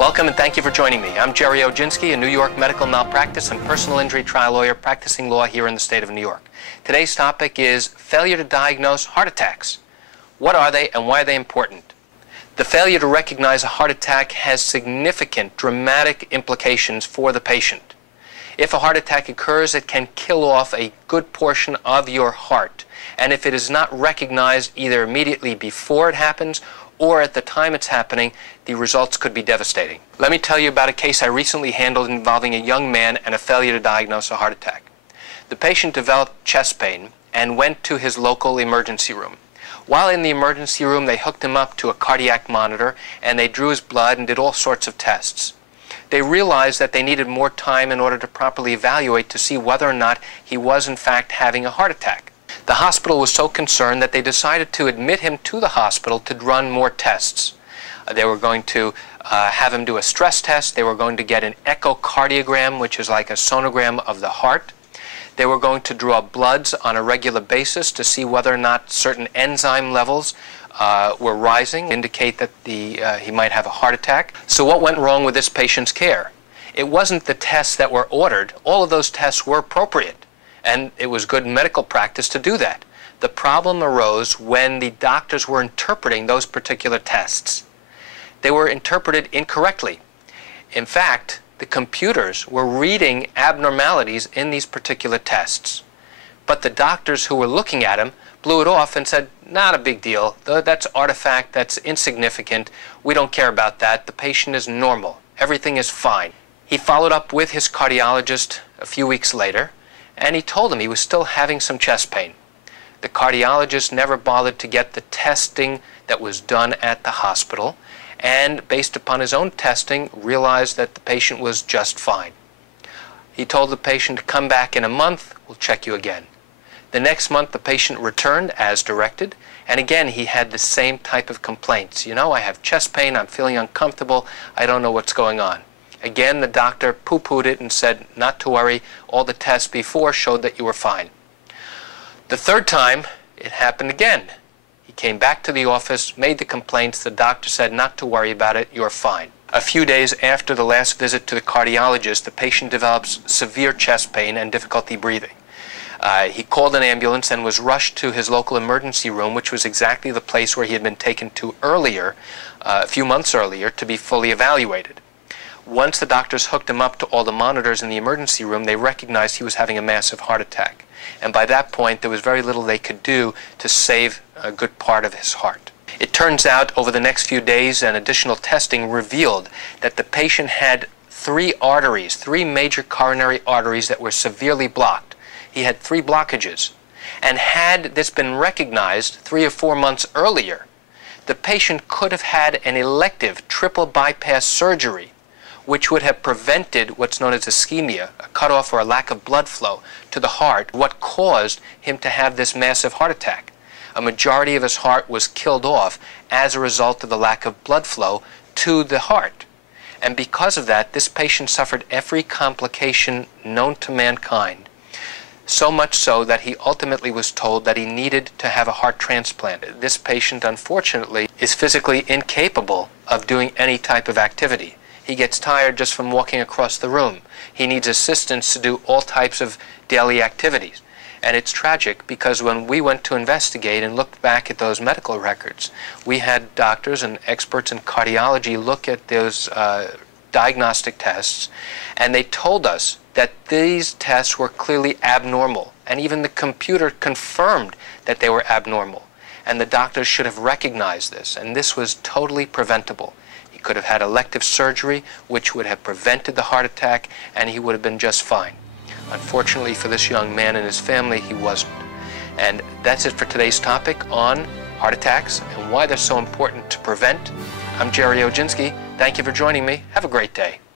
Welcome and thank you for joining me. I'm Jerry Oginski, a New York medical malpractice and personal injury trial lawyer practicing law here in the state of New York. Today's topic is failure to diagnose heart attacks. What are they and why are they important? The failure to recognize a heart attack has significant, dramatic implications for the patient. If a heart attack occurs, it can kill off a good portion of your heart. And if it is not recognized either immediately before it happens or at the time it's happening, the results could be devastating. Let me tell you about a case I recently handled involving a young man and a failure to diagnose a heart attack. The patient developed chest pain and went to his local emergency room. While in the emergency room, they hooked him up to a cardiac monitor and they drew his blood and did all sorts of tests. They realized that they needed more time in order to properly evaluate to see whether or not he was in fact having a heart attack. The hospital was so concerned that they decided to admit him to the hospital to run more tests. They were going to have him do a stress test. They were going to get an echocardiogram, which is like a sonogram of the heart. They were going to draw bloods on a regular basis to see whether or not certain enzyme levels were rising, indicate that he might have a heart attack. So what went wrong with this patient's care? It wasn't the tests that were ordered. All of those tests were appropriate, and it was good medical practice to do that. The problem arose when the doctors were interpreting those particular tests. They were interpreted incorrectly. In fact, the computers were reading abnormalities in these particular tests. But the doctors who were looking at him blew it off and said, not a big deal. That's artifact, that's insignificant. We don't care about that. The patient is normal. Everything is fine. He followed up with his cardiologist a few weeks later, and he told him he was still having some chest pain. The cardiologist never bothered to get the testing that was done at the hospital, and based upon his own testing, realized that the patient was just fine. He told the patient to come back in a month, we'll check you again. The next month the patient returned as directed, and again he had the same type of complaints. You know, I have chest pain, I'm feeling uncomfortable, I don't know what's going on. Again, the doctor poo-pooed it and said not to worry, all the tests before showed that you were fine. The third time, it happened again. He came back to the office, made the complaints, the doctor said not to worry about it, you're fine. A few days after the last visit to the cardiologist, the patient develops severe chest pain and difficulty breathing. He called an ambulance and was rushed to his local emergency room, which was exactly the place where he had been taken to earlier, a few months earlier, to be fully evaluated. Once the doctors hooked him up to all the monitors in the emergency room, they recognized he was having a massive heart attack. And by that point, there was very little they could do to save a good part of his heart. It turns out, over the next few days, and additional testing revealed that the patient had three major coronary arteries that were severely blocked. He had 3 blockages. And had this been recognized 3 or 4 months earlier, the patient could have had an elective triple bypass surgery, which would have prevented what's known as ischemia, a cutoff or a lack of blood flow to the heart, what caused him to have this massive heart attack. A majority of his heart was killed off as a result of the lack of blood flow to the heart. And because of that, this patient suffered every complication known to mankind, so much so that he ultimately was told that he needed to have a heart transplant. This patient, unfortunately, is physically incapable of doing any type of activity. He gets tired just from walking across the room. He needs assistance to do all types of daily activities. And it's tragic because when we went to investigate and looked back at those medical records, we had doctors and experts in cardiology look at those diagnostic tests, and they told us that these tests were clearly abnormal. And even the computer confirmed that they were abnormal. And the doctors should have recognized this, and this was totally preventable. He could have had elective surgery, which would have prevented the heart attack, and he would have been just fine. Unfortunately for this young man and his family, he wasn't. And that's it for today's topic on heart attacks and why they're so important to prevent. I'm Jerry Oginski. Thank you for joining me. Have a great day.